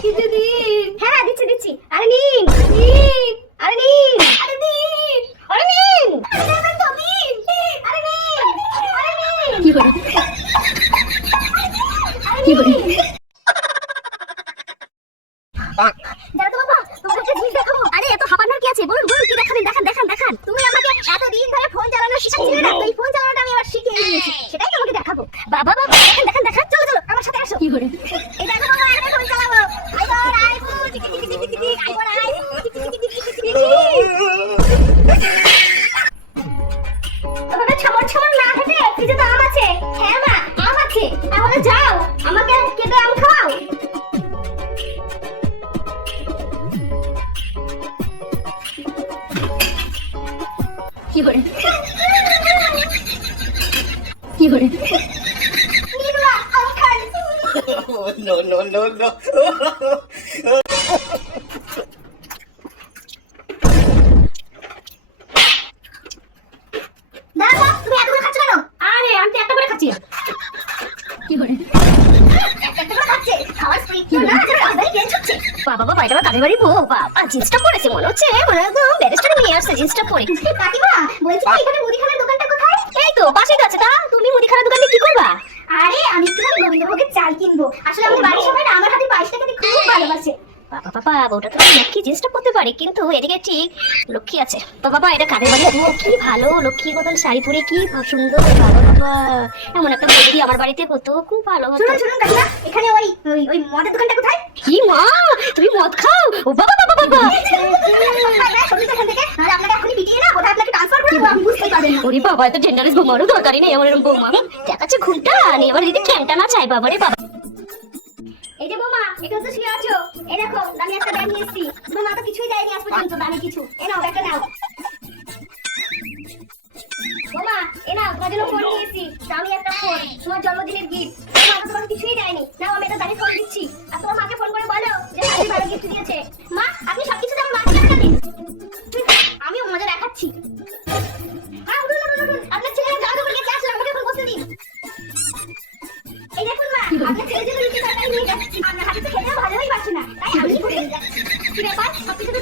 কিছু দিন। হ্যাঁ দিচ্ছি দিচ্ছি। আরে নিন নিন, আরে নিন, আরে দিন, আরে নিন, আরে দেবেন তো দিন, আরে নিন, আরে নিন। কি করে কি করে দাদা তো বাবা, তোমাকে একটা জিনিস দেখাবো। আরে এত হাঁপানোর কি আছে? বলুন বলুন, কি দেখাবেন? দেখান দেখান দেখান। তুমি আমাকে এতদিন ধরে ফোন চালানো শেখাচ্ছিলে না, তো এই ফোন চালানোটা আমি আবার শিখে নিয়েছি, সেটাই তোমাকে দেখাবো। বাবা বাবা দেখান দেখান দেখান, চলো চলো আমার সাথে আসো। কি করে এই দেখো বাবা, আমি ফোন চালাবো। আইবো আইবো tick tick tick tick tick, আইবো আইবো tick tick tick tick tick tick. বাবা ছামর ছামর না হেঁটে ফ্রিজে তো আম আছে। হ্যাঁ মা আম আছে, তাহলে যাও আমাকে কেটে আম খাওয়াও। কি করে কি করে নির্মলা আম খান। No, no, no, no. দাদা তুমি এত করে খাচ্ছ কেন? আরে আমি তো একটা করে খাচ্ছি। কি করে একটা করে খাচ্ছে? খাওয়ার স্পিড তো না, যেন রাজধানী চেঞ্জ হচ্ছে। বাবা বাবা, এটা কাদের বাড়ি বউ? বাবা জিন্সটা পরেছে মনে হচ্ছে, মনে একদম ব্যারিস্টার নিয়ে আসছে জিন্সটা পরে। কাকিমা বলছি এখানে মুদিখানার দোকানটা কোথায়? এই তো পাশেই তো আছে। তা তুমি মুদিখানার দোকানে কি করবা? আরে আমি একটু গোবিন্দভোগের চাল কিনবো। আসলে আমাদের বাড়ির সবাই না আমার হাতে পায়েসটা খেতে খুব ভালোবাসে। বাবা বাবা, বউটা তো লক্ষ্মী, জিনিসটা করতে পারে, কিন্তু এদিকে ঠিক লক্ষ্মী আছে। বাবা বাবা, এটা কাদের বাড়ি? ও কি ভালো, লক্ষ্মীর মতন শাড়ি পরে কি সুন্দর। বাবা বাবা, এমন একটা বউ যদি আমার বাড়িতে হতো খুব ভালো হতো। শুনুন শুনুন কাকিমা, এখানে ওই ওই ওই মদের দোকানটা কোথায়? কি মা, তুমি মদ খাও? ও বাবা বাবা বাবা, আপনাকে এখনই পিটিয়ে না কোথায় আপনাকে ট্রান্সফার করে দেবো, আপনি বুঝতে পারবেন না। ওরে বাবা, এত জেন্ডারেস বৌমারও দরকারই নেই আমার এরকম বৌমা। দেখাচ্ছে ঘুমটা নেই, আবার যদি ঠ্যাংটা না চাই। বাবা রে বাবা। এই যে বৌমা, এটা তো শুয়ে আছো। এই দেখো আমি একটা ব্যাগ নিয়ে এসেছি। তোমার মা তো কিছুই দেয়নি আজ পর্যন্ত, দামি কিছু। এই নাও ব্যাগটা নাও। বৌমা এই নাও, তোমার জন্য ফোন নিয়ে এসেছি, দামি একটা ফোন, তোমার জন্মদিনের গিফট। তোমার মা তো তোমাকে কিছুই দেয়নি। নাও আমি একটা দামি ফোন দিচ্ছি, আর তোমার মাকে ফোন করে বলো যে আমি ভালো গিফট দিয়েছে। মা আপনি সবকিছু আমার মাকে টাকা দিন, আমি মজা দেখাচ্ছি। হ্যাঁ উঠুন উঠুন উঠুন, আপনার ছেলে যাওয়া তো বলে গেছে, আসলে আমাকে এখন বসতে দিন। এই দেখুন মা, আপনার ছেলে যে রুটি তরকারি নিয়ে যাচ্ছে, আপনার হাতে তো খেতেও ভালোই পারছে না, তাই আমি করে নিয়ে যাচ্ছি। কি ব্যাপার, সবকিছু তো